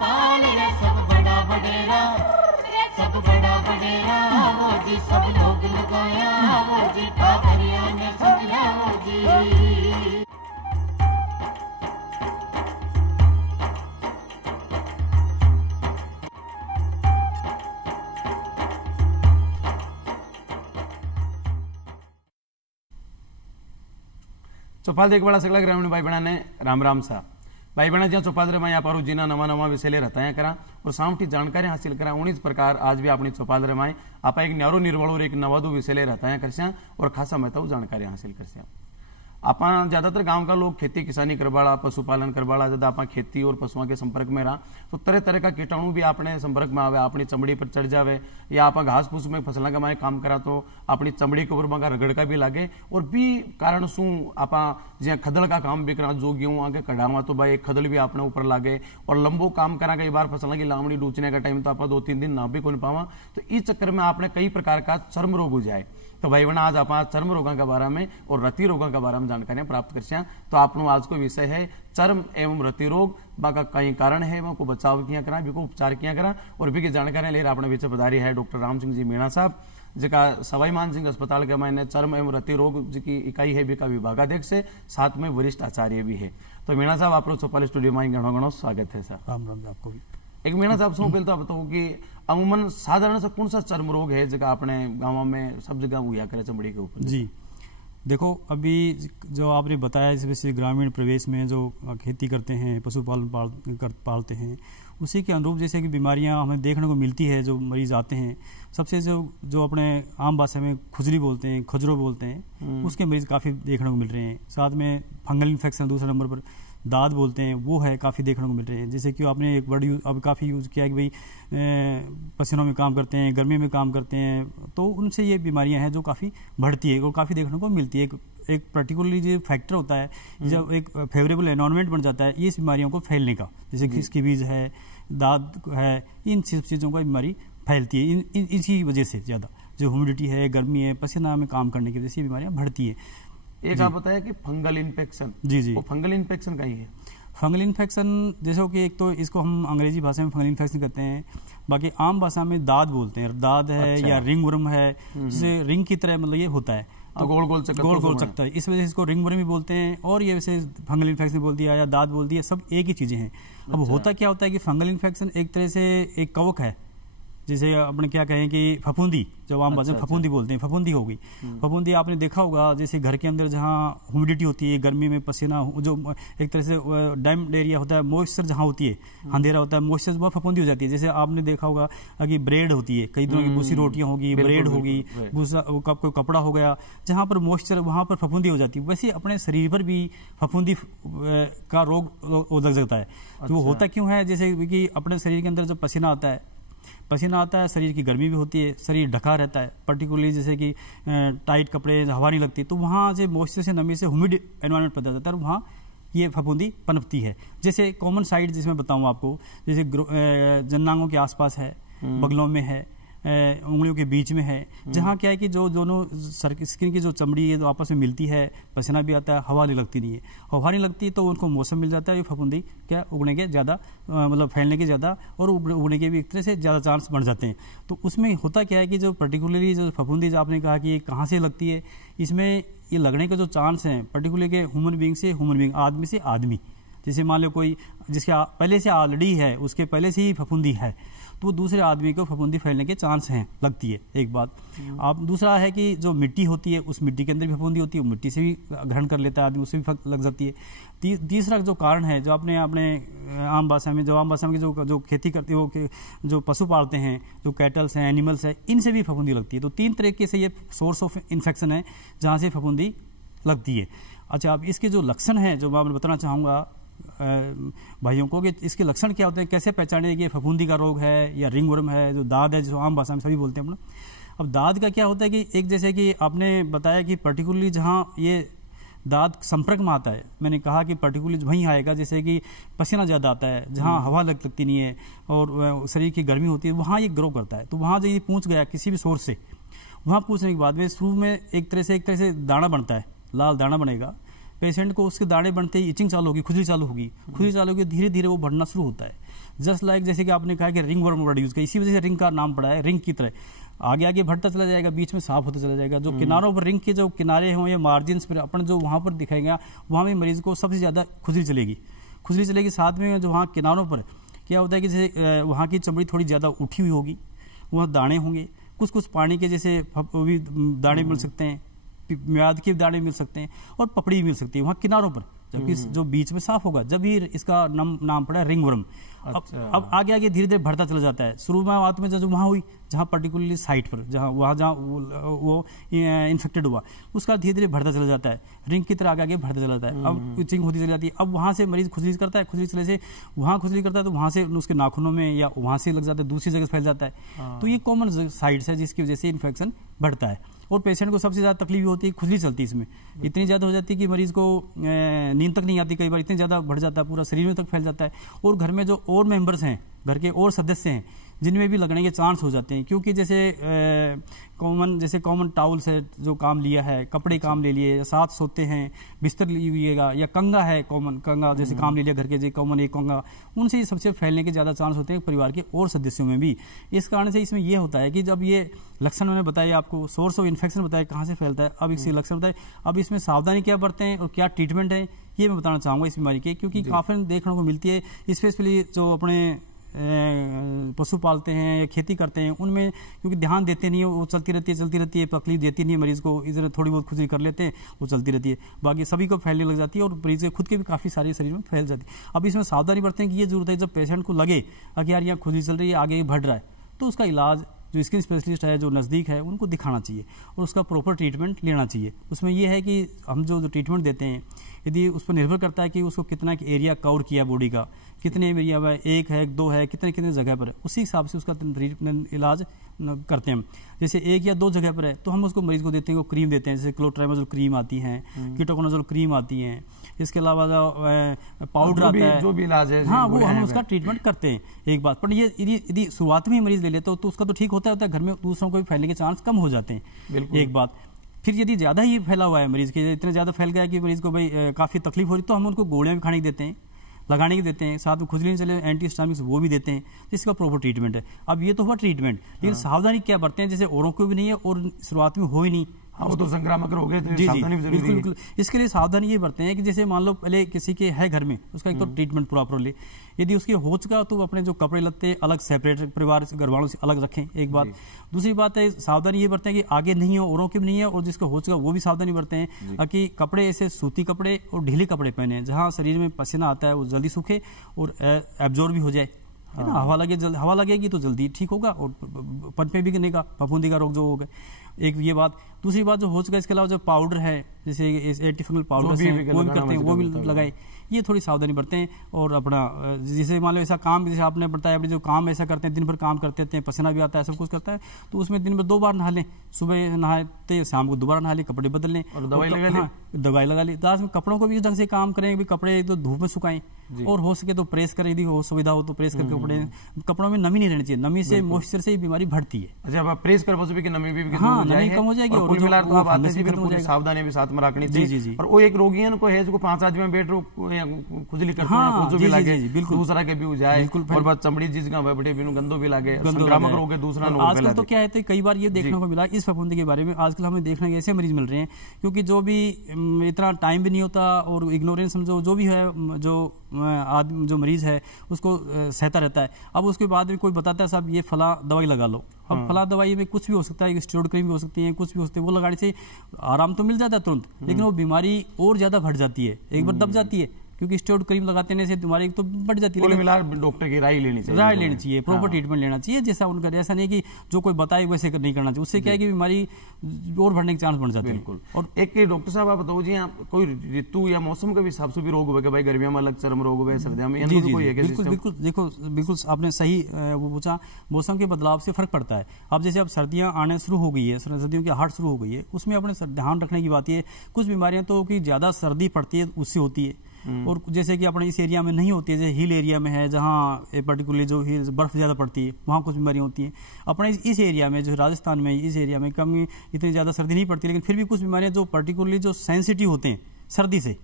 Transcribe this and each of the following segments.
पाल रे सब बड़ा बडेरा, सब बड़ा बडेरा वो जी, सब लोग लगाया वो जी, ठाकरिया ने सदिया वो जी। चौपाल एक बड़ा सगला ग्रामीण भाई बहना ने राम राम सा भाई बहना ज्यादा चौपाल में यहाँ पर जीना नवा नवा विषय ले रहता है करा और सामठी जानकारी हासिल करा। उन्हीं प्रकार आज भी अपनी चौपाल में आप एक न्यारो निर्वल और एक नवादू विषय ले रहता है करस्या और खासा महत्व जानकारी हासिल करस्या। आप ज्यादातर गांव का लोग खेती किसानी करवाड़ा पशुपालन करवाड़ा ज्यादा आप खेती और पशुओं के संपर्क में रहा तो तरह तरह का कीटाणु भी अपने संपर्क में आवे, अपनी चमड़ी पर चढ़ जावे या आप घास फूस में फसलों का काम करा तो अपनी चमड़ी के ऊपर रगड़ का भी लागे और भी कारण शू आप ज्यादा खदड़ का काम भी करा जो गेहूं आगे कढ़ावा तो भाई एक खदड़ भी अपने ऊपर लागे और लंबो काम करा कई बार फसलों की लावणी डूचने का टाइम तो आप 2-3 दिन ना भी कोई पावा तो इस चक्कर में आपने कई प्रकार का चर्म रोग हो जाए। तो भाई बहना आज आप चर्म रोगों के बारे में और रति रोगों के बारे में जानकारियां प्राप्त कर तो आपनो आज को विषय है चर्म एवं रति रोग बाका कई कारण है वो बचाव किया करा भी को उपचार किया करा और भी की जानकारियां ले अपने बीच पधारी है डॉक्टर राम सिंह जी मीणा साहब जिका सवाई मान सिंह अस्पताल के मैंने चर्म एवं रति रोग की इकाई है बिका विभागाध्यक्ष से साथ में वरिष्ठ आचार्य भी है। तो मीणा साहब आप चौपाल स्टूडियो में घणो घणो स्वागत है सर। राम राम आपको भी। एक मीणा साहब सो पहले तो आप बताओ कि अमूमन साधारण सा कौन सा चर्म रोग है जगह अपने गाँव में सब जगह हुआ करे चमड़ी के ऊपर? जी देखो अभी जो आपने बताया इस वजह ग्रामीण प्रवेश में जो खेती करते हैं पशुपालन पालते हैं उसी के अनुरूप जैसे कि बीमारियां हमें देखने को मिलती है। जो मरीज आते हैं सबसे जो अपने आम भाषा में खुजली बोलते हैं खजरो बोलते हैं उसके मरीज काफ़ी देखने को मिल रहे हैं। साथ में फंगल इन्फेक्शन दूसरे नंबर पर दाद बोलते हैं वो है काफ़ी देखने को मिल रहे हैं। जैसे कि आपने एक वर्ड अब काफ़ी यूज़ किया कि भाई पसीनों में काम करते हैं गर्मी में काम करते हैं तो उनसे ये बीमारियां हैं जो काफ़ी बढ़ती है और काफ़ी देखने को मिलती है। एक पर्टिकुलरली जो फैक्टर होता है जब एक फेवरेबल एनवायरनमेंट बन जाता है ये बीमारियों को फैलने का, जैसे खिसकी बीज है दाद है इन सब चीज़ों का बीमारी फैलती है। इसी वजह से ज़्यादा जो ह्यूमिडिटी है गर्मी है पसीना में काम करने की वजह से बीमारियाँ बढ़ती है। एक आप बताया कि फंगल इन्फेक्शन, जी वो फंगल इन्फेक्शन कहीं है? फंगल इन्फेक्शन जैसे कि एक तो इसको हम अंग्रेजी भाषा में फंगल इन्फेक्शन कहते हैं, बाकी आम भाषा में दाद बोलते हैं। दाद है या रिंग वर्म है जिसे रिंग की तरह मतलब ये होता है तो गोल गोल चकता है इस वजह से इसको रिंग वर्म भी बोलते हैं और ये वैसे फंगल इन्फेक्शन बोल दिया या दाद बोल दिया सब एक ही चीज़ें हैं। अब होता क्या होता है कि फंगल इन्फेक्शन एक तरह से एक कवक है जैसे अपने क्या कहें कि फफूंदी जो आम भाषा में फफूंदी बोलते हैं फफूंदी होगी। फफूंदी आपने देखा होगा जैसे घर के अंदर जहाँ ह्यूमिडिटी होती है गर्मी में पसीना जो एक तरह से डैम्ड एरिया होता है मॉइस्चर जहाँ होती है अंधेरा होता है मॉइस्चर वह फफूंदी हो जाती है। जैसे आपने देखा होगा कि ब्रेड होती है कई तरह की भूसी रोटियाँ होगी ब्रेड होगी भूसा कोई कपड़ा हो गया जहाँ पर मॉइस्चर वहाँ पर फफूंदी हो जाती है। वैसे अपने शरीर पर भी फफूंदी का रोग लग सकता है। तो वो होता क्यों है जैसे कि अपने शरीर के अंदर जब पसीना आता है शरीर की गर्मी भी होती है शरीर ढका रहता है पर्टिकुलरली जैसे कि टाइट कपड़े हवा नहीं लगती तो वहाँ से मॉइस्चर से नमी से ह्यूमिड एनवायरनमेंट पैदा होता है और वहाँ ये फफूंदी पनपती है। जैसे कॉमन साइट जिसमें बताऊँ आपको जैसे जन्नांगों के आसपास है बगलों में है उंगलियों के बीच में है जहाँ क्या है कि जो दोनों स्किन की जो चमड़ी है तो आपस में मिलती है पसीना भी आता है हवा नहीं लगती नहीं है। हवा नहीं लगती तो उनको मौसम मिल जाता है ये फफूंदी क्या उगने के ज़्यादा मतलब फैलने के ज़्यादा और उगने के भी एक तरह से ज़्यादा चांस बढ़ जाते हैं। तो उसमें होता क्या है कि जो पर्टिकुलरली जो फफूंदी जो आपने कहा कि कहाँ से लगती है इसमें ये लगने के जो चांस हैं पर्टिकुलरली के ह्यूमन बींग से ह्यूमन बींग आदमी से आदमी जैसे मान लो कोई जिसके पहले से ऑलरेडी है उसके पहले से ही फफूंदी है तो दूसरे आदमी को फफूंदी फैलने के चांस हैं लगती है एक बात। अब दूसरा है कि जो मिट्टी होती है उस मिट्टी के अंदर भी फफूंदी होती है मिट्टी से भी ग्रहण कर लेता है आदमी उससे भी लग जाती है। तीसरा जो कारण है जो अपने आम भाषा में जो खेती करते हो जो पशु पालते हैं जो कैटल्स हैं एनिमल्स हैं इनसे भी फफूंदी लगती है। तो 3 तरीके से ये सोर्स ऑफ इन्फेक्शन है जहाँ से फफूंदी लगती है। अच्छा अब इसके जो लक्षण हैं जो मैं बताना चाहूँगा भाइयों को कि इसके लक्षण क्या होते हैं कैसे पहचाने कि फफूंदी का रोग है या रिंग वर्म है जो दाद है जो आम भाषा में सभी बोलते हैं अपना। अब दाद का क्या होता है कि एक जैसे कि आपने बताया कि पर्टिकुलरली जहाँ ये दाद संपर्क में आता है मैंने कहा कि पर्टिकुलरली वहीं आएगा जैसे कि पसीना ज़्यादा आता है जहाँ हवा लगती नहीं है और शरीर की गर्मी होती है वहाँ ये ग्रो करता है। तो वहाँ जब ये पूछ गया किसी भी सोर्स से वहाँ पूछने के बाद में शुरू में एक तरह से दाना बनता है लाल दाना बनेगा पेशेंट को उसके दाने बनते ही इचिंग चालू होगी खुजली चालू होगी धीरे धीरे वो बढ़ना शुरू होता है। जस्ट लाइक जैसे कि आपने कहा कि रिंग वर्म वर्ड यूज किया, इसी वजह से रिंग का नाम पड़ा है, रिंग की तरह आगे आगे बढ़ता चला जाएगा, बीच में साफ होता चला जाएगा। जो किनारों पर रिंग के जो किनारे हों या मार्जिन पर अपन जो वहाँ पर दिखाएगा, वहाँ में मरीज को सबसे ज़्यादा खुजली चलेगी। साथ में जो वहाँ किनारों पर क्या होता है कि जैसे वहाँ की चमड़ी थोड़ी ज़्यादा उठी हुई होगी, वहाँ दाने होंगे, कुछ पानी के जैसे भी दाने मिल सकते हैं, म्याद के दाने मिल सकते हैं और पपड़ी भी मिल सकती है वहाँ किनारों पर, जबकि जो बीच में साफ होगा, जब ही इसका नाम पड़ा रिंग वर्म। अब आगे आगे धीरे धीरे बढ़ता चला जाता है। शुरू में बात में जो वहाँ हुई, जहाँ पर्टिकुलरली साइट पर जहाँ वो इन्फेक्टेड हुआ, उसका धीरे धीरे बढ़ता चला जाता है, रिंग की तरह आगे आगे बढ़ता चला जाता है। अब इचिंग होती चली जाती है। अब वहाँ से मरीज खुजली करता है, खुजली चले से वहाँ खुजली करता है तो वहाँ से उसके नाखूनों में या वहाँ से लग जाता है, दूसरी जगह फैल जाता है। तो ये कॉमन साइट्स है जिसकी वजह से इन्फेक्शन बढ़ता है। और पेशेंट को सबसे ज़्यादा तकलीफ होती है, खुजली चलती है इसमें, इतनी ज़्यादा हो जाती है कि मरीज़ को नींद तक नहीं आती, कई बार इतनी ज़्यादा बढ़ जाता है, पूरा शरीर में तक फैल जाता है। और घर में जो और मेंबर्स हैं, घर के और सदस्य हैं, जिनमें भी लगने के चांस हो जाते हैं, क्योंकि जैसे कॉमन टाउल्स है जो काम लिया है, कपड़े काम ले लिए, साथ सोते हैं, बिस्तर लिएगा, या कंगा है, कॉमन कंगा जैसे काम ले लिया घर के, जो कॉमन एक कंगा, उनसे सबसे फैलने के ज़्यादा चांस होते हैं परिवार के और सदस्यों में भी। इस कारण से इसमें यह होता है कि जब ये लक्षण मैंने बताया आपको, सोर्स ऑफ इन्फेक्शन बताया कहाँ से फैलता है, अब इससे लक्षण बताए, अब इसमें सावधानी क्या बरतें हैं और क्या ट्रीटमेंट है, ये मैं बताना चाहूँगा इस बीमारी के, क्योंकि काफ़ी देखने को मिलती है, स्पेशली जो अपने पशु पालते हैं या खेती करते हैं, उनमें क्योंकि ध्यान देते नहीं है, वो चलती रहती है, तकलीफ देती नहीं है मरीज़ को, इधर थोड़ी बहुत खुजली कर लेते हैं, वो चलती रहती है, बाकी सभी को फैलने लग जाती है और मरीज़ के खुद के भी काफ़ी सारे शरीर में फैल जाती है। अब इसमें सावधानी बरतने की ये जरूरत है, जब पेशेंट को लगे कि यार यहाँ खुजली चल रही है, आगे बढ़ रहा है, तो उसका इलाज जो स्किन स्पेशलिस्ट है, जो नज़दीक है, उनको दिखाना चाहिए और उसका प्रॉपर ट्रीटमेंट लेना चाहिए। उसमें यह है कि हम जो ट्रीटमेंट देते हैं, यदि उस पर निर्भर करता है कि उसको कितना एरिया कवर किया बॉडी का, कितने एरिया में, एक है, दो है, कितने कितने जगह पर है, उसी हिसाब से उसका ट्रीटमेंट इलाज करते हैं। जैसे एक या दो जगह पर है तो हम उसको मरीज को देते हैं, वो क्रीम देते हैं, जैसे क्लोट्राइमोजोल क्रीम आती है, कीटोकोनाजोल क्रीम आती है, इसके अलावा पाउडर आता है, जो भी इलाज है, हाँ, वो हम उसका ट्रीटमेंट करते हैं एक बात। पर ये यदि शुरुआत में ही मरीज ले लेते हो तो उसका तो ठीक होता है, घर में दूसरों को भी फैलने के चांस कम हो जाते हैं, एक बात। फिर यदि ज़्यादा ही फैला हुआ है मरीज़ के, इतना ज़्यादा फैल गया कि मरीज़ को भाई काफ़ी तकलीफ हो रही, तो हम उनको गोलियाँ भी खाने की देते हैं, लगाने की देते हैं, साथ में खुजली नहीं चले एंटी हिस्टामिक्स वो भी देते हैं, जिसका प्रॉपर ट्रीटमेंट है। अब ये तो हुआ ट्रीटमेंट, लेकिन सावधानी क्या बरतें हैं, जैसे औरों को भी नहीं है और शुरुआत में हो ही नहीं, वो तो संक्रामक रोग है, जी जी बिल्कुल। इसके लिए सावधानी ये बरते हैं कि जैसे मान लो पहले किसी के है घर में, उसका एक तो ट्रीटमेंट प्रॉपरली, यदि उसकी हो चुका तो अपने जो कपड़े लत्ते अलग सेपरेट परिवार से, घर वालों से अलग रखें, एक बात। दूसरी बात है सावधानी ये बरते हैं कि आगे नहीं हो, औरों के भी नहीं है, और जिसका हो चुका वो भी सावधानी बरते हैं कि कपड़े ऐसे सूती कपड़े और ढीले कपड़े पहने, जहाँ शरीर में पसीना आता है वो जल्दी सूखे और एब्जॉर्ब भी हो जाए, है ना। हवा लगेगी तो जल्दी ठीक होगा और पनपे भी गिरने का, फफूंदी का रोग जो होगा, एक ये बात। दूसरी बात जो हो चुका है, इसके अलावा जो पाउडर है, जैसे एंटी फंगल पाउडर वो भी करते हैं, वो भी लगाए, ये थोड़ी सावधानी बरतें हैं। और अपना जैसे मान लो ऐसा काम, जैसे आपने बताया, अपने जो काम ऐसा करते हैं, दिन भर काम करते हैं, पसीना भी आता है, सब कुछ करता है, तो उसमें दिन भर 2 बार नहा लें, सुबह नहाते, शाम को दोबारा नहा लें, कपड़े बदल लें और दवाई लगा लें। लास्ट में कपड़ों को भी इस ढंग से काम करें भी, कपड़े तो धूप में सुखाएं और हो सके तो प्रेस करें, यदि हो सुविधा हो तो प्रेस करके कपड़ों में नमी नहीं रहनी चाहिए, नमी से मॉइस्चर से ही बीमारी बढ़ती है। अच्छा, अब प्रेस कर नमी भी कम हो जाएगी और सावधानी भी साथ में रखनी चाहिए। और वो एक रोगियन को है जो 5 आदमी में बैठ खुजली करते हैं, कुछ भी लगे, दूसरा के भी हो जाए, और बस चमड़ी जिसका बड़े बिनु गंदो भी लगे, संक्रामक रोग है, दूसरा रोग आजकल तो क्या है, कई बार ये देखने को मिला इस फफूंदी के बारे में, आजकल हमें देखने के ऐसे मरीज मिल रहे हैं, क्योंकि जो भी इतना टाइम भी नहीं होता और इग्नोरेंस समझो, जो भी है, जो आदमी जो मरीज है उसको सहता रहता है। अब उसके बाद में कोई बताता है साहब ये फला दवाई लगा लो, अब फला दवाई में कुछ भी हो सकता है, स्टेरॉइड क्रीम भी हो सकती है, कुछ भी हो सकती है, वो लगाने से आराम तो मिल जाता है तुरंत, लेकिन वो बीमारी और ज्यादा बढ़ जाती है, एक बार दब जाती है, क्योंकि स्टेरॉइड क्रीम लगाते से बीमारी तो बढ़ जाती है। डॉक्टर की राय लेनी चाहिए, प्रॉपर ट्रीटमेंट लेना चाहिए, जैसा उनका, ऐसा नहीं कि जो कोई बताए वैसे नहीं करना चाहिए, उससे क्या है कि बीमारी और बढ़ने के चांस बढ़ जाते हैं। और एक डॉक्टर साहब आप बताओ जी, कोई ऋतु या मौसम का भी हिसाब से भी रोग हुआ, भाई गर्मियों में अलग चर्म रोग हुए, सर्दियों में, बिल्कुल देखो, बिल्कुल आपने सही वो पूछा, मौसम के बदलाव से फर्क पड़ता है। अब जैसे अब सर्दियां आने शुरू हो गई है, सर्दियों की हाट शुरू हो गई है, उसमें अपने ध्यान रखने की बात है, कुछ बीमारियां तो कि ज्यादा सर्दी पड़ती है उससे होती है, और जैसे कि अपने इस एरिया में नहीं होती है, जैसे हिल एरिया में है, जहाँ पर्टिकुलरली जो बर्फ ज़्यादा पड़ती है, वहाँ कुछ बीमारियाँ होती हैं। अपने इस एरिया में, जो राजस्थान में, इस एरिया में कम इतनी ज़्यादा सर्दी नहीं पड़ती, लेकिन फिर भी कुछ बीमारियाँ जो पर्टिकुलरली जो सेंसिटिव होते हैं सर्दी से,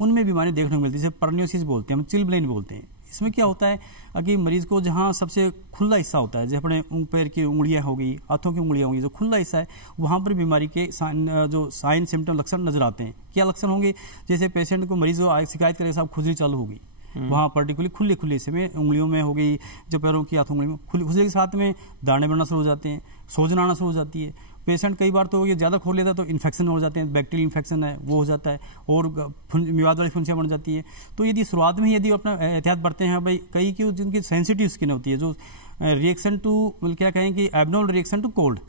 उनमें बीमारी देखने को मिलती है, जैसे परनियोसिस बोलते हैं हम, चिलब्लेन बोलते हैं, इसमें क्या होता है कि मरीज को जहाँ सबसे खुला हिस्सा होता है, जैसे अपने पैर की उंगलियां हो गई, हाथों की उंगलियां होंगी, जो खुला हिस्सा है वहाँ पर बीमारी के जो साइन सिम्टम लक्षण नजर आते हैं। क्या लक्षण होंगे? जैसे पेशेंट को मरीज शिकायत करे साहब खुजली चालू होगी, वहाँ पर्टिकुलरली खुले हिस्से में उंगलियों में हो गई, जो पैरों की हाथों उंगली में खुजली के साथ में दाने बनना शुरू हो जाते हैं, सोजना आना शुरू हो जाती है। पेशेंट कई बार तो ये ज़्यादा खोल लेता है तो इन्फेक्शन हो जाते हैं, बैक्टीरियल इन्फेक्शन है वो हो जाता है, और विवाद वाली फुंसियाँ बन जाती है। तो यदि शुरुआत में ही यदि अपना एहतियात बरते हैं भाई, कई की जिनकी सेंसिटिव स्किन होती है, जो रिएक्शन टू क्या कहें कि एबनॉर्मल रिएक्शन टू कोल्ड,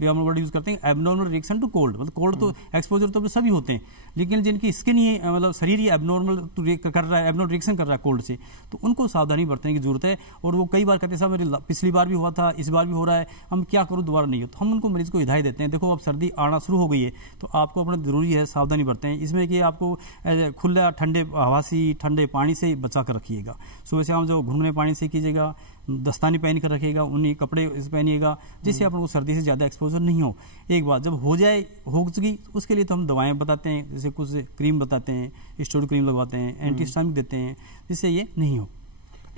हम वर्ड यूज करते हैं एबनॉर्मल रिएक्शन टू कोल्ड, मतलब कोल्ड तो एक्सपोजर तो सभी होते हैं, लेकिन जिनकी स्किन ही मतलब शरीर ही एबनॉर्मल कर रहा है, एबनॉर्मल रिएक्शन कर रहा है कोल्ड से, तो उनको सावधानी बरतने की जरूरत है। और वो कई बार कहते हैं साहब मेरी पिछली बार भी हुआ था, इस बार भी हो रहा है, हम क्या करूँ दोबारा नहीं हो, तो हम उनको मरीज को हिदायत देते हैं, देखो अब सर्दी आना शुरू हो गई है तो आपको अपना जरूरी है सावधानी बरतें इसमें कि आपको खुला ठंडे हवा से ठंडे पानी से बचा कर रखिएगा। सुबह से हम जो घुनघुने पानी से कीजिएगा, दस्तानी पहन कर रखिएगा, उन्हीं कपड़े पहनिएगा जिससे आपको सर्दी से ज़्यादा एक्सपोजर नहीं हो। एक बात जब हो चुकी उसके लिए तो हम दवाएं बताते हैं, जैसे कुछ क्रीम बताते हैं, स्टेरॉइड क्रीम लगवाते हैं, एंटीहिस्टामिक देते हैं जिससे ये नहीं हो।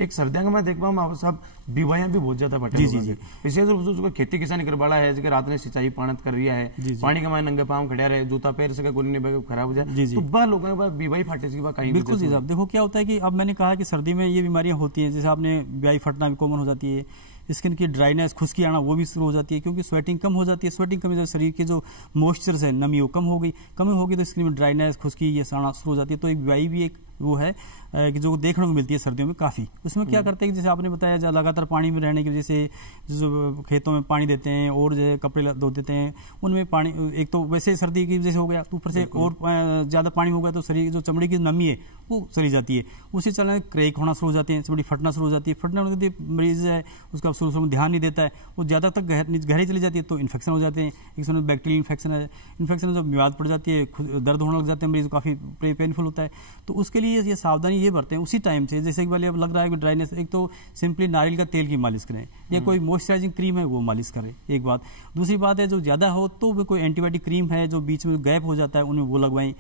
एक सर्दियों का मैं देख पाऊँ आप सब बीवाइयां भी बहुत ज्यादा बटे जी। विशेष रूप से उसको खेती किसानी कर बड़ा है, रात में सिंचाई पानत कर रहा है, पानी का मैं नंगे पाँव खड़ा रहे, जूता पैर से कोई नहीं खराब हो जाए, तो बा लोगों के पास बीवाई फटे की बात कहीं। बिल्कुल जी साहब, देखो क्या होता है कि अब मैंने कहा कि सर्दी में ये बीमारियां होती हैं, जैसे आपने बीवाई फटना भी कॉमन हो जाती है, स्किन की ड्राइनेस खुश्की आना वो भी शुरू हो जाती है, क्योंकि स्वेटिंग कम हो जाती है। स्वेटिंग कम, शरीर के जो मॉइस्चर है नमी वो कमी होगी तो स्किन में ड्राइनेस खुश्की ये आना शुरू हो जाती है। तो एक बीवाई भी एक वो है कि जो देखने को मिलती है सर्दियों में काफ़ी। उसमें क्या करते हैं कि जैसे आपने बताया लगातार पानी में रहने की वजह से जो खेतों में पानी देते हैं और जो कपड़े धो देते हैं उनमें पानी, एक तो वैसे सर्दी की वजह से हो गया, तो ऊपर से और ज़्यादा पानी हो गया तो शरीर जो चमड़ी की नमी है वो चली जाती है, उसी चलने क्रैक होना शुरू हो जाते हैं, चमड़ी फटना शुरू हो जाती है। फटना होने के मरीज है उसका शुरू में ध्यान नहीं देता है, वो ज़्यादा तक गहरी चली जाती है तो इन्फेक्शन हो जाते हैं। एक समय बैक्टीरियल इन्फेक्शन है, इन्फेक्शन जब विवाद पड़ जाती है, दर्द होने लग जाते हैं, मरीज को काफ़ी पेनफुल होता है। तो उसके लिए ये सावधानी ये बरतें उसी टाइम से, जैसे कि अब लग रहा है कि ड्राइनेस, एक तो सिंपली नारियल का तेल की मालिश करें या कोई मॉइस्चराइजिंग क्रीम है वो मालिश करें, एक बात। दूसरी बात है जो ज़्यादा हो तो कोई एंटीबायोटिक क्रीम है जो बीच में गैप हो जाता है उन्हें वो लगवाएं,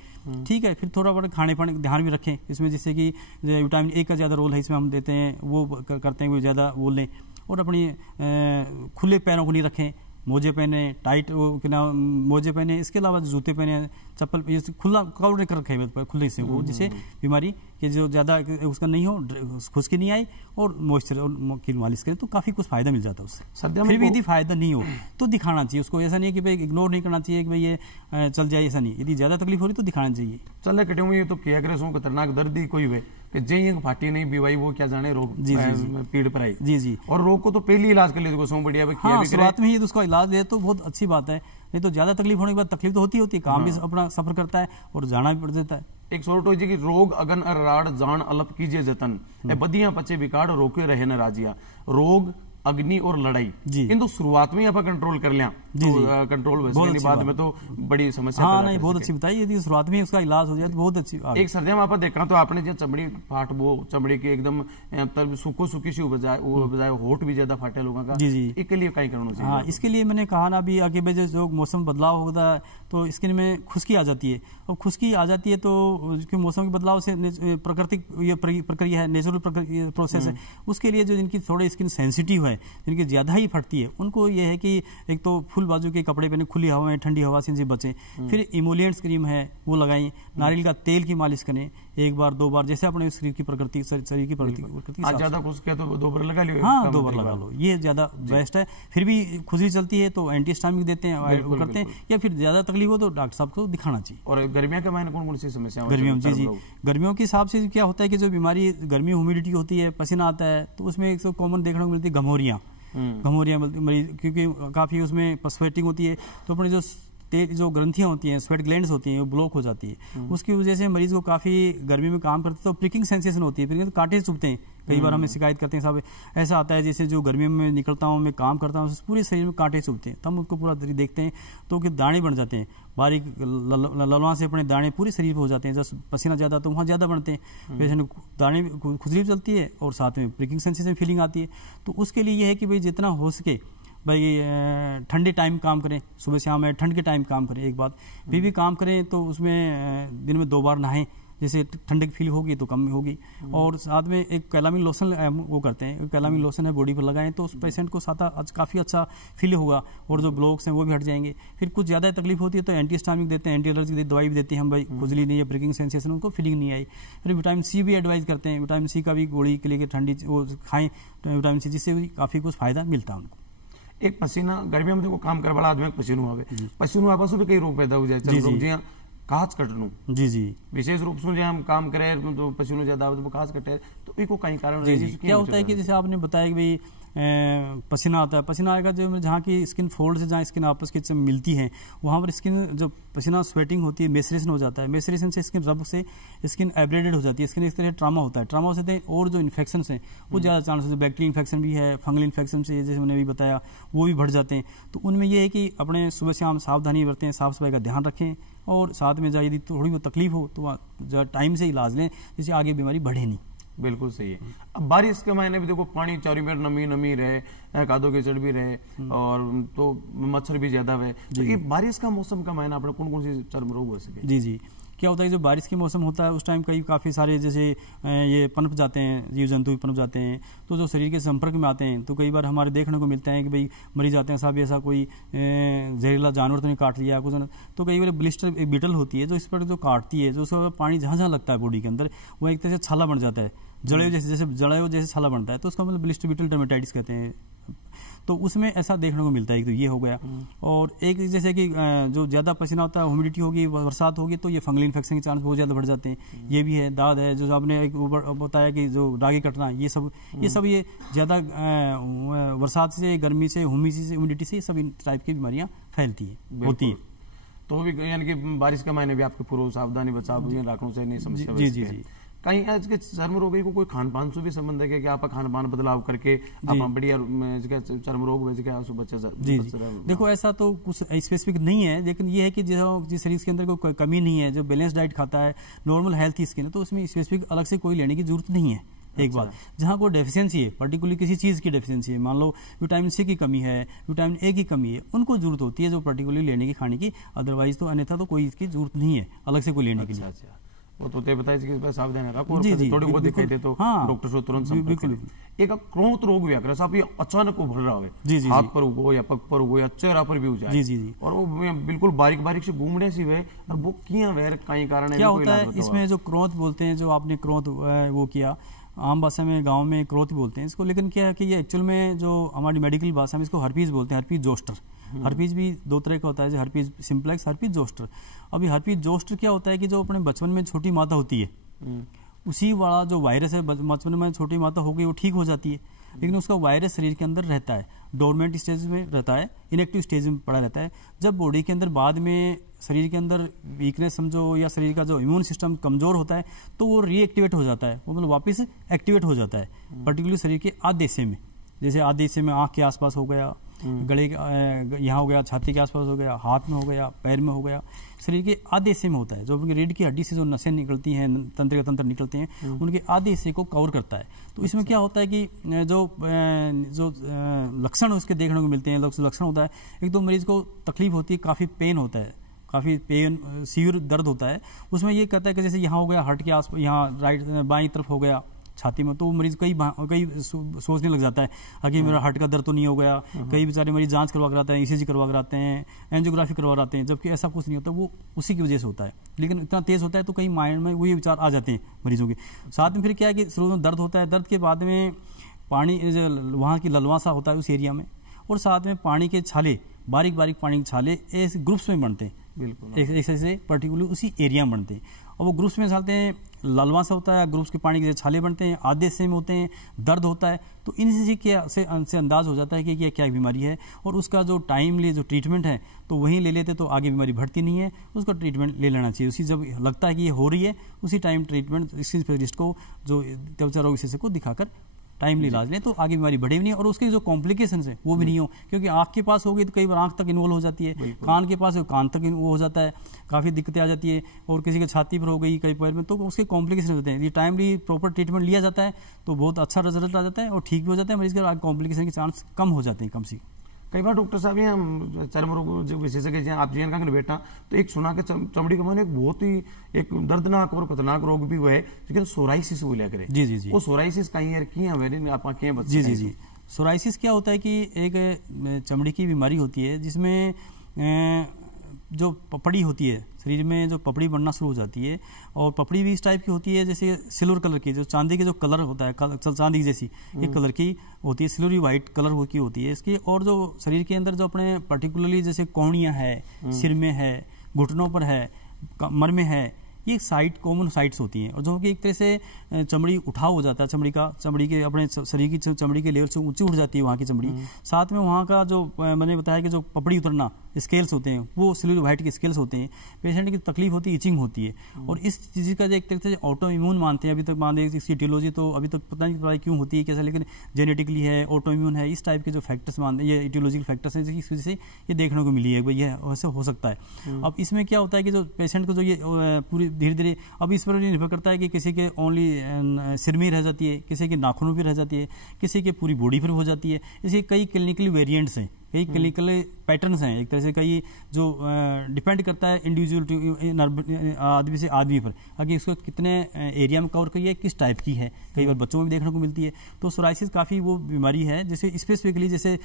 ठीक है। फिर थोड़ा बहुत खाने पाने ध्यान भी रखें इसमें, जैसे कि विटामिन ए का ज़्यादा रोल है इसमें हम देते हैं, वो करते हैं वो ज़्यादा वो लें। और अपनी खुले पैरों को नहीं रखें, मोजे पहने, टाइट मोजे पहने, इसके अलावा जूते पहने, चप्पल ये खुला कवर नहीं कर रखे खुले से वो, जिससे बीमारी के जो ज़्यादा उसका नहीं हो, खुश्की नहीं आई और मॉइस्चर की मालिश करें तो काफ़ी कुछ फायदा मिल जाता है उससे। फिर भी यदि फायदा नहीं हो तो दिखाना चाहिए उसको, ऐसा नहीं कि भाई इग्नोर नहीं करना चाहिए कि भाई ये चल जाए, ऐसा नहीं। यदि ज़्यादा तकलीफ हो रही तो दिखाना चाहिए। चल कटे हुए तो क्या करे सो खतरनाक दर्द ही कोई हुए कि जय फाटी नहीं बीवाई वो क्या जाने रोग पीड़ पर आई जी। और रोग को तो पहले इलाज कर ले सो बढ़िया। हाँ, शुरुआत में ही उसका इलाज ले तो बहुत अच्छी बात है, नहीं तो ज्यादा तकलीफ होने के बाद तकलीफ तो होती है, काम भी अपना सफर करता है और जाना भी पड़ जाता है। एक छोटो जी की रोग अगन राड़ जान अलप कीजिए जतन बदियां पचे बिकाड़ रोके रहे न राजिया। रोग, अग्नि और लड़ाई इन तो शुरुआत में ही आप कंट्रोल कर लिया तो कंट्रोल वैसे बाद में तो बड़ी समस्या। हाँ नहीं, बहुत अच्छी बताई, यदि शुरुआत में उसका इलाज हो जाए तो बहुत अच्छी। एक सर्दियों में आप देखा तो आपने जो चमड़ी फाट वो चमड़ी की एकदम सूखी सी बजाय होठ भी ज्यादा फाटे लोगों का जी इसके लिए कहीं करना चाहिए। हाँ, इसके लिए मैंने कहा ना अभी आगे में जो मौसम बदलाव होता है तो स्किन में खुश्की आ जाती है, और खुश्की आ जाती है तो मौसम के बदलाव से प्राकृतिक ये प्रक्रिया है, नेचुरल प्रोसेस है, उसके लिए जो जिनकी थोड़ी स्किन सेंसिटिव है, जिनकी ज्यादा ही फटती है, उनको ये है कि एक तो फुल बाजू के कपड़े पहने, खुली हवा में ठंडी हवा से बचें। फिर इमोलिएंट्स क्रीम है वो लगाएं, नारियल का तेल की मालिश करें 1 बार 2 बार, जैसे अपने शरीर की प्रकृति ज्यादा खुश्की तो 2 बार लगा लो। हाँ, 2 बार लगा लो, ये ज्यादा बेस्ट है। फिर भी खुजली चलती है तो एंटीहिस्टामिक देते हैं, करते हैं, या फिर ज्यादा तकलीफ हो तो डॉक्टर साहब को दिखाना चाहिए। और गर्मियों के महीने कौन सी समस्या? गर्मियों जी गर्मियों के हिसाब से क्या होता है कि जो बीमारी गर्मी ह्यूमिडिटी होती है, पसीना आता है, तो उसमें एक कॉमन देखने को मिलती है घमौरियाँ मरीज, क्योंकि काफ़ी उसमें स्वेटिंग होती है तो अपनी जो ग्रंथियां होती हैं, स्वेट ग्लैंड्स होती हैं, वो ब्लॉक हो जाती है। उसकी वजह से मरीज को काफ़ी गर्मी में काम करते तो प्रिकिंग सेंसेशन होती है, प्रिकिंग तो कांटे चुभते हैं। कई बार हमें शिकायत करते हैं साहब ऐसा आता है जैसे जो गर्मी में निकलता हूँ मैं काम करता हूँ पूरे शरीर में कांटे चुभते हैं, तब उसको पूरा देखते हैं तो कि दाने बन जाते हैं, बारीक ललवा से अपने दाने पूरे शरीर पर हो जाते हैं। जब पसीना ज़्यादा तो वहाँ ज़्यादा बनते हैं, पेशेंट दाने खुजली चलती है और साथ में प्रिकिंग सेंसेशन फीलिंग आती है। तो उसके लिए ये है कि भाई जितना हो सके भाई ठंडे टाइम काम करें, सुबह शाम में ठंड के टाइम काम करें। एक बात भी काम करें तो उसमें दिन में 2 बार नहाएं, जैसे ठंडक फील होगी तो कम होगी। और साथ में एक कैलामिन लोशन वो करते हैं, कैलामिन लोशन है बॉडी पर लगाएं तो उस पेशेंट को काफ़ी अच्छा फील होगा और जो ब्लॉक्स हैं वो भी हट जाएंगे। फिर कुछ ज़्यादा तकलीफ होती है तो एंटीहिस्टामिक देते हैं, एंटी एलर्जी दवाई भी देते हैं हम, भाई खुजली नहीं है, प्रिकिंग सेंसेशन, उनको फीलिंग नहीं आई। फिर विटामिन सी भी एडवाइज करते हैं, विटामिन सी का भी गोली के लिए ठंडी वो खाएं विटामिन सी, जिससे भी काफ़ी कुछ फायदा मिलता है उनको। एक पसीना गर्मियों में देखो काम कर बड़ा आदमी पसीनो आवे, पसीनो आवे से भी कई रोग पैदा हो जाए, चल रोग जी काच कटनु जी जी विशेष रूप से हम काम करे तो पसीनो ज्यादा आवे तो काच कटे, तो इको कई कारण जी जी। क्या होता है कि जैसे आपने बताया कि भाई पसीना आता है, पसीना आएगा जो जहाँ की स्किन फोल्ड से जहाँ स्किन आपस की मिलती है वहाँ पर स्किन जो पसीना स्वेटिंग होती है मेसरेशन हो जाता है, मेसरेशन से स्किन रब से स्किन एब्रेडेड हो जाती है, स्किन इस तरह ट्रामा होता है, ट्रामा से और जो इन्फेक्शन हैं वो ज़्यादा चांस होते हैं, बैक्टीरियल इन्फेक्शन भी है, फंगल इन्फेक्शन से जैसे मैंने भी बताया वो भी बढ़ जाते हैं। तो उनमें ये है कि अपने सुबह शाम सावधानी बरतें, साफ सफाई का ध्यान रखें और साथ में यदि थोड़ी बहुत तकलीफ हो तो टाइम से इलाज लें जिससे आगे बीमारी बढ़े नहीं। बिल्कुल सही है। अब बारिश के महीने भी देखो पानी चारों में नमी नमी रहे, कादो कीचड़ भी रहे और तो मच्छर भी ज्यादा हुए, तो ये बारिश का मौसम का महीना अपने कौन कौन सी चर्म रोग हो सके? जी जी। क्या होता है जो बारिश के मौसम होता है उस टाइम काफ़ी सारे जैसे ये पनप जाते हैं, जीव जंतु भी पनप जाते हैं, तो जो शरीर के संपर्क में आते हैं तो कई बार हमारे देखने को मिलता है कि भाई मरीज आते हैं साहब ऐसा कोई जहरीला जानवर तो नहीं काट लिया कुछ, तो कई बार ब्लिस्टर एक बीटल होती है जो इस पर जो काटती है, जो उसका पानी जहाँ जहाँ लगता है बॉडी के अंदर वो एक तरह से छाला बन जाता है, जड़े जैसे छाला बनता है, तो उसका मतलब ब्लिस्टर बीटल डर्मेटाइटिस कहते हैं। तो उसमें ऐसा देखने को मिलता है, तो ये हो गया। और एक जैसे कि जो ज़्यादा पसीना होता है, ह्यूमिडिटी होगी, बरसात होगी, तो ये फंगल इन्फेक्शन के चांस बहुत ज़्यादा बढ़ जाते हैं। ये भी है, दाद है, जो आपने एक बताया कि जो रागी कटना, ये सब ये ज़्यादा बरसात से, गर्मी से, ह्यूमिडिटी से ये सब इन टाइप की बीमारियाँ फैलती है, होती है। तो भी यानी कि बारिश के महीने भी आपके पूर्व सावधानी बचाव रखने से नहीं समस्या। जी जी जी। कहीं आज के चर्म रोग को कोई खान पान से भी संबंध है कि आप खान पान बदलाव करके आप बढ़िया चर्म रोग बच्चे? जी जी। देखो ऐसा तो कुछ स्पेसिफिक नहीं है, लेकिन ये है कि जिस शरीर के अंदर कोई कमी नहीं है, जो बैलेंस डाइट खाता है, नॉर्मल हेल्थ की स्किन है, तो उसमें स्पेसिफिक अलग से कोई लेने की जरूरत नहीं है। एक बात, जहाँ कोई डेफिशिएंसी है, पर्टिकुलर किसी चीज़ की डेफिशिएंसी है, मान लो विटामिन सी की कमी है, विटामिन ए की कमी है, उनको जरूरत होती है जो पर्टिकुलर लेने की, खाने की, अदरवाइज तो अन्यथा तो कोई इसकी जरूरत नहीं है अलग से कोई लेने के लिए। वो तो बताइए कि सावधान है, थोड़ी बहुत दिखाई दे तो डॉक्टर से तुरंत संपर्क करें। एक क्रोध रोग भी अगर साहब ये अचानक उभर रहा है, हाथ पर उगो या पग पर उगो या चेहरा पर भी हो जाए, और वो बिल्कुल बारीक बारीक से घूमने सी हुए, और वो किया वह कई कारण क्या होता है इसमें, जो क्रोध बोलते हैं, जो आपने क्रोध वो किया, आम भाषा में गांव में क्रोध बोलते हैं इसको, लेकिन क्या है कि ये एक्चुअल में जो हमारी मेडिकल भाषा में इसको हर्पीज बोलते हैं, हर्पीज जोस्टर। हर्पीज भी दो तरह का होता है, हर्पीज सिंप्लेक्स, हर्पीज जोस्टर। अभी हर्पीज जोस्टर क्या होता है कि जो अपने बचपन में छोटी माता होती है, उसी वाला जो वायरस है, बचपन में छोटी माता हो गई वो ठीक हो जाती है, लेकिन उसका वायरस शरीर के अंदर रहता है, डोरमेंट स्टेज में रहता है, इनएक्टिव स्टेज में पड़ा रहता है। जब बॉडी के अंदर बाद में शरीर के अंदर वीकनेस समझो या शरीर का जो इम्यून सिस्टम कमजोर होता है तो वो रीएक्टिवेट हो जाता है, वो मतलब वापस एक्टिवेट हो जाता है, पर्टिकुलरली शरीर के आधे हिस्से में, जैसे आधे हिस्से में आँख के आसपास हो गया, गले यहाँ हो गया, छाती के आसपास हो गया, हाथ में हो गया, पैर में हो गया, शरीर के आधे हिस्से में होता है। जो रीढ़ की हड्डी से जो नसें निकलती हैं, तंत्र निकलते हैं, उनके आधे हिस्से को कवर करता है। तो इसमें क्या होता है कि जो लक्षण उसके देखने को मिलते हैं, लक्षण होता है, एक तो मरीज को तकलीफ होती है, काफ़ी पेन होता है, काफ़ी पेन सीवियर दर्द होता है। उसमें ये कहता है कि जैसे यहाँ हो गया हार्ट के आसपास, यहाँ राइट बाईं तरफ हो गया छाती में, तो मरीज कई सोचने लग जाता है कि मेरा हार्ट का दर्द तो नहीं हो गया। कई बेचारे मरीज जांच करवा कराते हैं, ईसीजी करवा कराते हैं, एंजियोग्राफी करवा कराते हैं, जबकि ऐसा कुछ नहीं होता, वो उसी की वजह से होता है। लेकिन इतना तेज होता है तो कई माइंड में वही विचार आ जाते हैं मरीजों के। साथ में फिर क्या है कि शुरू में दर्द होता है, दर्द के बाद में पानी वहाँ की ललवासा होता है उस एरिया में, और साथ में पानी के छाले, बारीक बारीक पानी के छाले ऐसे ग्रुप्स में बनते हैं, बिल्कुल ऐसे पर्टिकुलर उसी एरिया में बनते हैं, और वो ग्रुप्स में चलते हैं, ललवासा होता है, ग्रुप्स के पानी के छाले बनते हैं, आधे हिस्से में होते हैं, दर्द होता है। तो इनसे से अंदाज हो जाता है कि ये क्या बीमारी है, और उसका जो टाइमली जो ट्रीटमेंट है तो वहीं ले लेते तो आगे बीमारी बढ़ती नहीं है, उसका ट्रीटमेंट ले लेना चाहिए। उसी जब लगता है कि ये हो रही है उसी टाइम ट्रीटमेंट स्पेशलिस्ट को, जो त्वचा रोग विशेषज्ञ को दिखाकर टाइमली इलाज लें तो आगे बीमारी बढ़े भी नहीं, और उसके जो कॉम्प्लिकेशंस है वो भी नहीं हो, क्योंकि आँख के पास हो गई तो कई बार आँख तक इन्वॉल्व हो जाती है, कान के पास कान तक वो हो जाता है, काफ़ी दिक्कतें आ जाती है, और किसी के छाती पर हो गई, कई पैर में, तो उसके कॉम्प्लिकेशन होते हैं। ये टाइमली प्रॉपर ट्रीटमेंट लिया जाता है तो बहुत अच्छा रिजल्ट आ जाता है और ठीक भी हो जाता है, मरीज के कॉम्प्लिकेशन के चांस कम हो जाते हैं, कम से। कई बार डॉक्टर साहब यहाँ चर्म रोग जो विशेषज्ञ हैं आप जी का बेटा तो एक सुना के चमड़ी का माने एक बहुत ही एक दर्दनाक और खतरनाक रोग भी हुआ है लेकिन सोराइसिस बोलिया करे। जी जी जी। वो सोराइसिस कहीं यार की है आप क्या बता। जी जी जी। सोराइसिस क्या होता है कि एक चमड़ी की बीमारी होती है जिसमें जो पपड़ी होती है शरीर में, जो पपड़ी बनना शुरू हो जाती है, और पपड़ी भी इस टाइप की होती है जैसे सिल्वर कलर की, जो चांदी के जो कलर होता है चांदी जैसी एक कलर की होती है, सिल्वरी वाइट कलर की होती है इसकी। और जो शरीर के अंदर जो अपने पर्टिकुलरली जैसे कौड़ियाँ है, सिर में है, घुटनों पर है, कमर में है, ये साइट कॉमन साइट्स होती हैं और जो कि एक तरह से चमड़ी उठाव हो जाता है, चमड़ी के अपने शरीर की चमड़ी के लेवल से ऊंची उठ जाती है वहाँ की चमड़ी। साथ में वहाँ का जो मैंने बताया कि जो पपड़ी उतरना स्केल्स होते हैं वो सिल्वर वाइट के स्केल्स होते हैं। पेशेंट की तकलीफ होती है, इचिंग होती है और इस चीज़ का एक तरह से ऑटो इम्यून मानते हैं। अभी तक मान दें इसकी इटियोलॉजी तो अभी तक पता नहीं क्यों होती है कैसा, लेकिन जेनेटिकली है, ऑटो इम्यून है, इस टाइप के जो फैक्टर्स मानते हैं, ये इटियोलॉजिकल फैक्टर्स हैं जिसकी वजह से ये देखने को मिली है भाई ये वैसे हो सकता है। अब इसमें क्या होता है कि जो पेशेंट को जो ये पूरी धीरे धीरे अब इस पर निर्भर करता है कि किसी के ओनली सिर में रह जाती है, किसी के नाखूनों पर रह जाती है, किसी के पूरी बॉडी पर हो जाती है। इसे कई क्लिनिकल वेरिएंट्स हैं, कई क्लिनिकल पैटर्न्स हैं एक तरह से, कई जो डिपेंड करता है इंडिविजुअल आदमी से आदमी पर, आगे इसको कितने एरिया में कवर करी है, किस टाइप की है, कई बार बच्चों में भी देखने को मिलती है। तो सोराइसिस काफ़ी वो बीमारी है जैसे स्पेसिफिकली जैसे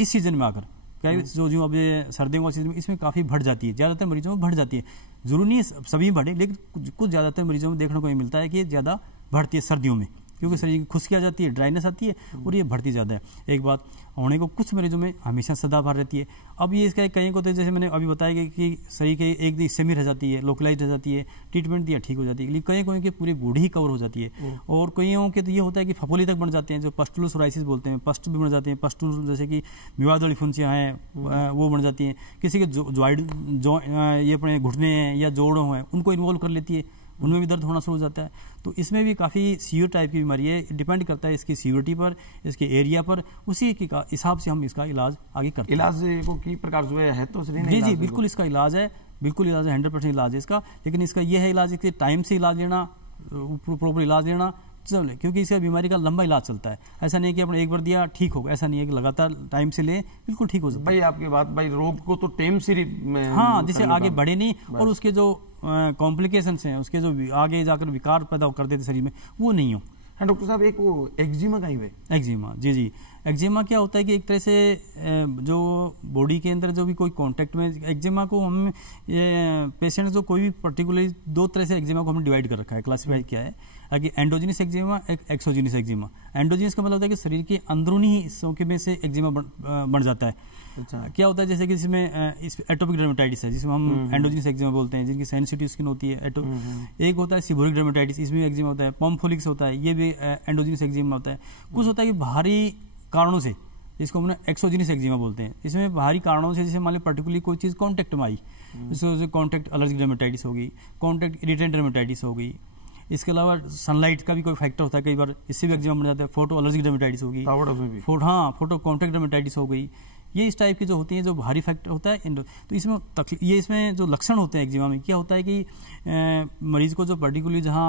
इस सीजन में आकर जो अब ये सर्दियों का सीजन में इसमें काफ़ी बढ़ जाती है, ज़्यादातर मरीजों में बढ़ जाती है। जरूरी नहीं है सभी बढ़े, लेकिन कुछ ज़्यादातर मरीजों में देखने को मिलता है कि ये ज़्यादा बढ़ती है सर्दियों में, क्योंकि शरीर की खुश्की आ जाती है, ड्राइनेस आती है और ये बढ़ती ज़्यादा है। एक बात होने को कुछ मरीजों में हमेशा सदाबहार रहती है। अब ये इसका कहीं को तो जैसे मैंने अभी बताया कि शरीर के एक हिस्से में रह जाती है, लोकलाइज रह जाती है, ट्रीटमेंट दिया ठीक हो जाती है, लेकिन कहीं की पूरी बॉडी ही कवर हो जाती है। और कईयों के तो ये होता है कि फफोली तक बन जाते हैं, जो पस्टुलर सोराइसिस बोलते हैं, पस्ट भी बन जाते हैं, पस्टुल जैसे कि विवाद वाली फुंसियाँ हैं वो बन जाती हैं। किसी के जॉइंट ये अपने घुटने हैं या जोड़ों हैं उनको इन्वॉल्व कर लेती है, उनमें भी दर्द होना शुरू हो जाता है। तो इसमें भी काफ़ी सीवियर टाइप की बीमारी है, डिपेंड करता है इसकी सीवियरिटी पर, इसके एरिया पर, उसी के हिसाब से हम इसका इलाज आगे करते हैं। इलाज को की प्रकार जो है तो जी जी बिल्कुल इसका इलाज है, बिल्कुल इलाज है, 100% इलाज है इसका। लेकिन इसका ये है इलाज कि टाइम से इलाज लेना, प्रॉपर इलाज लेना, क्योंकि इसका बीमारी का लंबा इलाज चलता है। ऐसा नहीं है कि आपने एक बार दिया ठीक होगा, ऐसा नहीं है कि लगातार टाइम से ले बिल्कुल ठीक हो सकता है। भाई आपकी बात भाई रोग को तो टाइम से हाँ जिसे आगे बढ़े नहीं और उसके जो कॉम्प्लिकेशंस हैं, उसके जो आगे जाकर विकार पैदा कर देते शरीर में वो नहीं हो। हाँ डॉक्टर साहब एक वो एक्जिमा कहीं पे एक्जिमा जी जी एक्जिमा क्या होता है कि एक तरह से जो बॉडी के अंदर जो भी कोई कांटेक्ट में एक्जिमा को हम पेशेंट जो कोई भी पर्टिकुलरली दो तरह से एक्जिमा को हमने डिवाइड कर रखा है, क्लासिफाई किया है कि एंडोजिनस एक्जिमा, एक एक्सोजिनस एक्जिमा। एंडोजिनस का मतलब होता है कि शरीर के अंदरूनी हिस्सों के में से एक्जिमा बन जाता है। अच्छा। क्या होता है जैसे कि इसमें एटोपिक डर्मेटाइटिस है जिसमें हम एंडोजिनस एक्जिमा बोलते हैं, जिनकी सेंसिटिव स्किन होती है। एक होता है सीबोरिक डर्मेटाइटिस, इसमें भी एक्जिमा होता है। पोम्फोलिक्स होता है, ये भी एंडोजिनस एक्जिमा होता है। कुछ होता है कि बाहरी कारणों से, इसको हम एक्सोजिनस एक्जिमा बोलते हैं। इसमें बाहरी कारणों से जैसे मान लो पर्टिकुलरली कोई चीज़ कॉन्टेक्ट में आई, जैसे कॉन्टेक्ट एलर्जिक डर्मेटाइटिस होगी, कॉन्टेक्ट इरिटेंट डर्मेटाइटिस होगी। इसके अलावा सनलाइट का भी कोई फैक्टर होता है, कई बार इससे भी एक्जिमा बन जाता है। फोटो एलर्जिक डर्मेटाइटिस होगी, फोटो कॉन्टेक्ट डर्मेटाइटिस हो गई। ये इस टाइप की जो होती हैं जो भारी फैक्टर होता है तो इसमें ये इसमें जो लक्षण होते हैं एक्जिमा में क्या होता है कि मरीज को जो पर्टिकुलरली जहाँ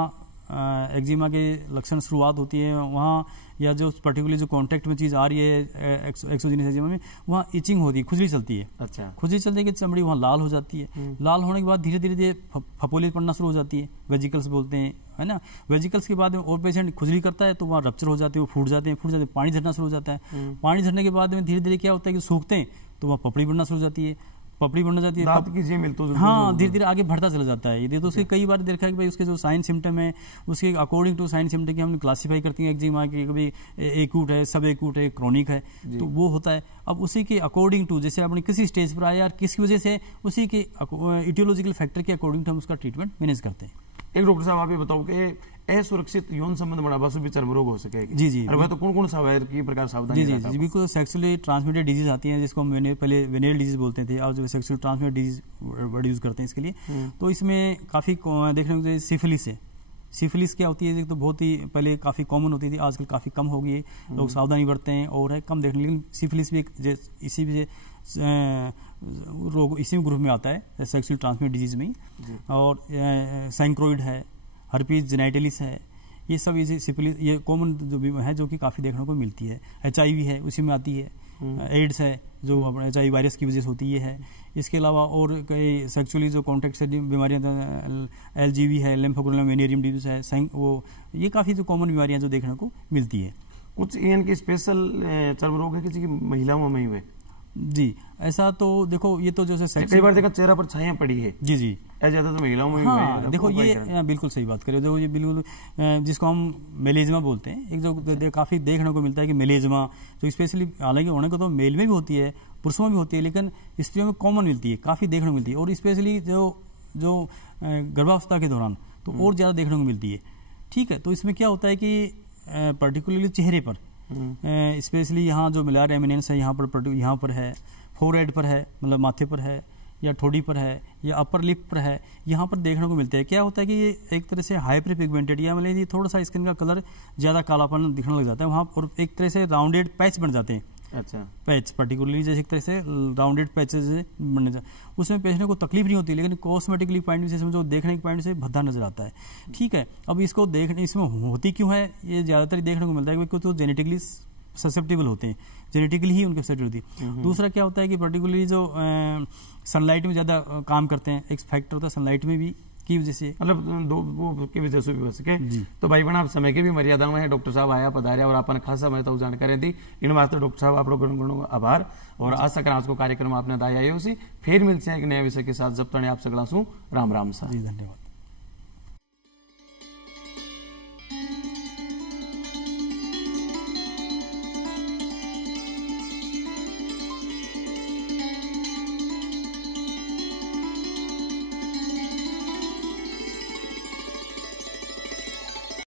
एक्जिमा के लक्षण शुरुआत होती है वहाँ, या जो पर्टिकुलरली जो कांटेक्ट में चीज़ आ रही है एक्सोजिनस एक्जिमा में, वहाँ इचिंग होती है, खुजली चलती है। अच्छा। खुजली चलती है कि चमड़ी वहाँ लाल हो जाती है। लाल होने के बाद धीरे धीरे फफोली पड़ना शुरू हो जाती है, वेजिकल्स बोलते हैं, है ना। वेजिकल्स के बाद में और पेशेंट खुजली करता है तो वहाँ रप्चर हो जाती है, वो फूट जाते हैं, पानी झरना शुरू हो जाता है। पानी झरने के बाद में धीरे धीरे क्या होता है कि सूखते हैं तो वहाँ पपड़ी बढ़ना शुरू हो जाती है, पपड़ी बढ़ना जाती है, दांत की जेल तो हाँ धीरे धीरे आगे बढ़ता चला जाता है। ये तो उसके कई बार देखा है कि भाई उसके जो साइन सिम्टम है उसके अकॉर्डिंग टू साइन सिम्टम की हमने क्लासीफाई करती है एक्जिमा की, कभी एक्यूट है, सब एक्यूट है, क्रोनिक है, तो वो होता है। अब उसी के अकॉर्डिंग टू जैसे आपने किसी स्टेज पर आया और किसकी वजह से, उसी के इटियोलॉजिकल फैक्टर के अकॉर्डिंग टू हम उसका ट्रीटमेंट मैनेज करते हैं। एक डॉक्टर साहब आप ये बताओ कि असुरक्षित यौन संबंध बढ़ावा से भी चर्म रोग हो सके? जी जी। और तो कौन सा है की प्रकार सावधानी? जी जी बिल्कुल। सेक्सुअली ट्रांसमिटेड डिजीज आती हैं जिसको हम पहले वेनियल डिजीज बोलते थे, अब जो sexual transmitted disease word use करते हैं इसके लिए। तो इसमें काफ़ी देखने को सिफिलिस है। सिफिलिस क्या होती है तो बहुत ही पहले काफ़ी कॉमन होती थी, आजकल काफ़ी कम हो गई है, लोग सावधानी बरतते हैं और है कम देखने। लेकिन सिफिलिस भी इसी रोग इसी ग्रुप में आता है सेक्सुअल ट्रांसमिटेड डिजीज में। और सैंक्रोइड है, हर्पीज जेनाइटलिस है, ये सब सिफिलिस ये कॉमन जो भी है जो कि काफ़ी देखने को मिलती है। HIV है उसी में आती है। एड्स है जो अपने HIV वायरस की वजह से होती है। इसके अलावा और कई सेक्सुअली जो कॉन्टैक्ट से बीमारियां, LGV है, लिम्फोग्लोबिन वेनेरियम डिजीज है, वो ये काफ़ी जो कॉमन बीमारियां जो देखने को मिलती है। कुछ इनके स्पेशल चर्म रोग है किसी की महिलाओं में ही हुए? जी, ऐसा तो देखो ये तो जैसे कई बार देखा चेहरा पर छाया पड़ी है। जी जी, ज्यादा तो महिलाओं में ही हाँ, देखो ये बिल्कुल सही बात करें। देखो ये बिल्कुल जिसको हम मेलेजमा बोलते हैं, एक जो काफ़ी देखने को मिलता है कि मेलेजमा जो स्पेशली, हालांकि होने को तो मेल में भी होती है, पुरुषों में भी होती है, लेकिन स्त्रियों में कॉमन मिलती है, काफ़ी देखने को मिलती है। और स्पेशली जो गर्भावस्था के दौरान तो और ज़्यादा देखने को मिलती है। ठीक है, तो इसमें क्या होता है कि पर्टिकुलरली चेहरे पर स्पेशली यहाँ जो मिलार एमिनेंस है यहाँ पर है, फोरहेड पर है, मतलब माथे पर है, या ठोड़ी पर है, या अपर लिप पर है, यहाँ पर देखने को मिलते हैं। क्या होता है कि ये एक तरह से हाइपर पिगमेंटेड, या मतलब ये थोड़ा सा स्किन का कलर ज़्यादा कालापन दिखने लग जाता है वहाँ, और एक तरह से राउंडेड पैच बन जाते हैं। अच्छा, पैच पर्टिकुलरली जैसे एक तरह से राउंडेड पैचेस बनने जाते, उसमें पेशेंट को तकलीफ नहीं होती, लेकिन कॉस्मेटिकली पॉइंट से जो देखने के पॉइंट से भद्दा नजर आता है। ठीक है, अब इसको देखने, इसमें होती क्यों है, ये ज़्यादातर देखने को मिलता है क्योंकि तो जेनेटिकली ससेप्टेबल होते हैं, जेनेटिकली ही उनके ससेप्टेबल होती है। दूसरा क्या होता है कि पर्टिकुलरली जो सनलाइट में ज़्यादा काम करते हैं, एक फैक्टर होता है सनलाइट में भी की वजह से, मतलब दो की वजह से भी हो सके। तो भाई बहन, आप समय की भी मर्यादा में है, डॉक्टर साहब आया पधारे और अपन खास समय तो जानकारी दी इन वास्ते डॉक्टर साहब आप लोगों आभार। और आशा करा आज को कार्यक्रम आपने दाया उसी फिर मिलते हैं एक नए विषय के साथ। जब तक आप सगला सू राम राम सा। जी, धन्यवाद।